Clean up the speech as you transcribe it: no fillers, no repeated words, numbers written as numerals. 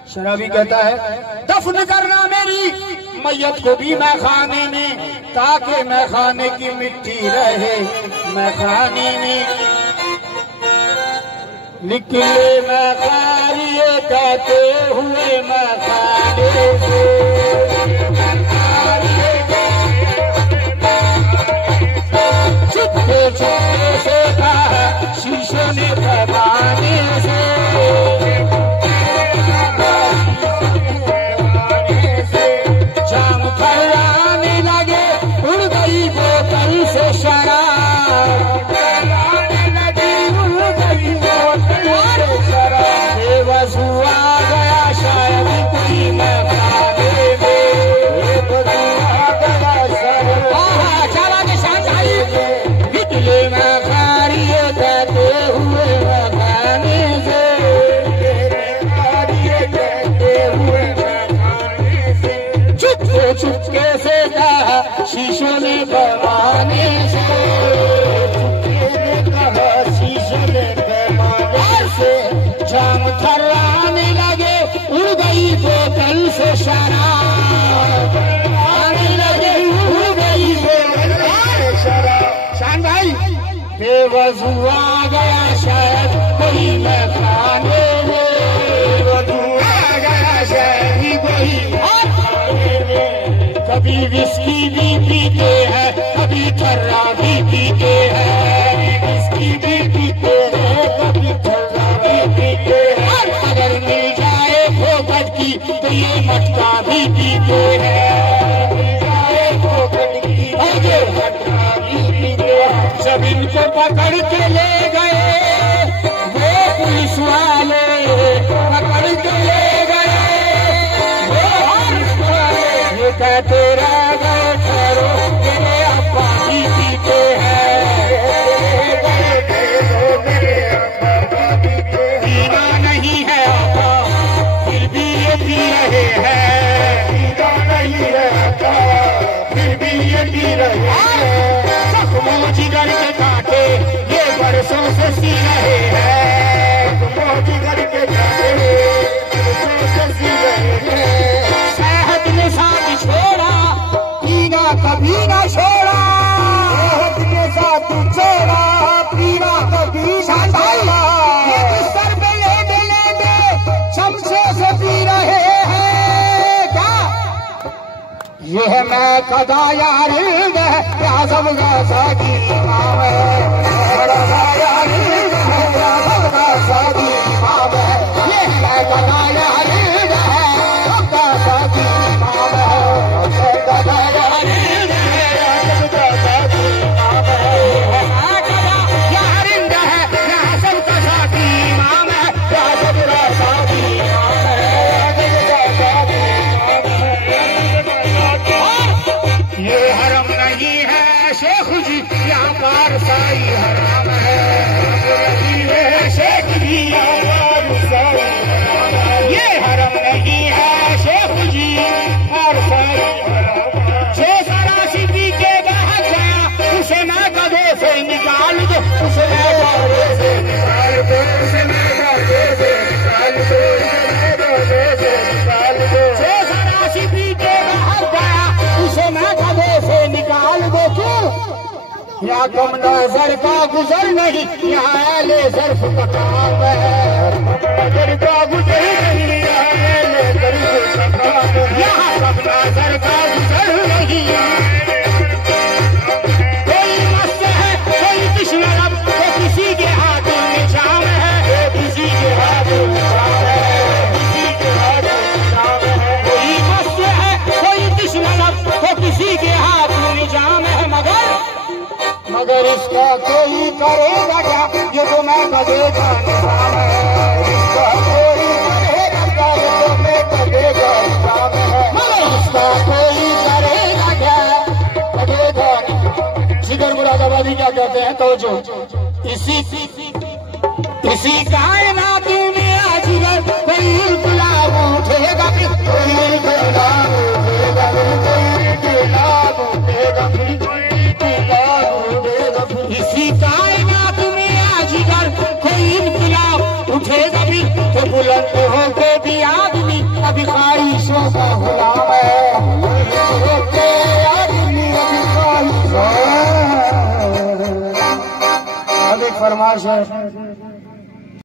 शराबी कहता है दफन करना मेरी मैयत को भी मैं खाने में, ताकि मैं खाने की मिट्टी रहे मैं खाने में। निकले मैं खारिए कहते हुए मैं खाने से, चुपके चुपके से कहा शीशों ने पैमाने से, चुपके से कहा शीशों ने पैमाने से, कहा शीशों ने पैमाने से, जाम थर्राने लगे उड़ गई बोतल से शराब, आने लगे उड़ गई बोतल से शराब। शान भाई बेवजू आ गया शायद कोई मैं खाने में, बेवजू आ गया शायद कोई कभी विस्की भी पीते हैं, कभी ठर्रा भी पीते हैं, विस्की भी पीते हैं, कभी ठर्रा भी पीते हैं, अगर मिल जाए फोकट की तो ये मटका भी पीते हैं, मिल जाए फोकट की तो ये मटका भी पीते हैं। जब इनको पकड़ के ले गए वो पुलिस वाले, पकड़ के ले गए ये कहते रह गए ठहरो मेरे अब्बा भी पीते हैं, पीना नहीं है अब्बा फिर भी ये पी रहे हैं, पीना नहीं है अब्बा फिर भी ये पी रहे हैं। जख्मों जिगर के कांटे ये बरसों से सी रहे हैं, जख्मों जिगर के कांटे बरसों से सी रहे हैं। साथ छोड़ा पीना कभी ना छोड़ा, के साथ छोड़ा पीना कभी ना छोड़ा। ये सर पे लेटे चमचे से पी रहे हैं क्या? ये है मैं कदा यार क्या सब साथी इमाम है, यार क्या सब साथी इमाम है, ये है मैं कदा यार या कम नजर का गुजर नहीं, यहाँ ले ज़र्फ का काम है, नजर का गुजर नहीं, यहाँ कम नजर का गुजर नहीं। कोई मस्त है कोई कृष्ण तो किसी के हाथों में जाम है, किसी के हाथों में जाम है, किसी के हाथों में जाम है। कोई मस्त है कोई कृष्ण तो किसी के हाथों में जाम है, मगर इसका कोई करेगा क्या ये तो मैं कदेगा निशान है, इसका कोई करेगा क्या ये तो मैं कदेगा निशान है, मगर इसका कोई करेगा क्या कदेगा निशान। जिगर मुरादाबादी क्या कहते हैं तो जो इसी कायनात में जिगर कोई इनकलाब उठेगा, कोई इनकलाब उठेगा, कोई इनकलाब उठेगा, इसी कायनात में आज जिगर कोई इनकलाब उठेगा भी तो बुलंद होके भी आदमी अभी ख्वाहिशों का गुलाम है। अब एक फरमाइश है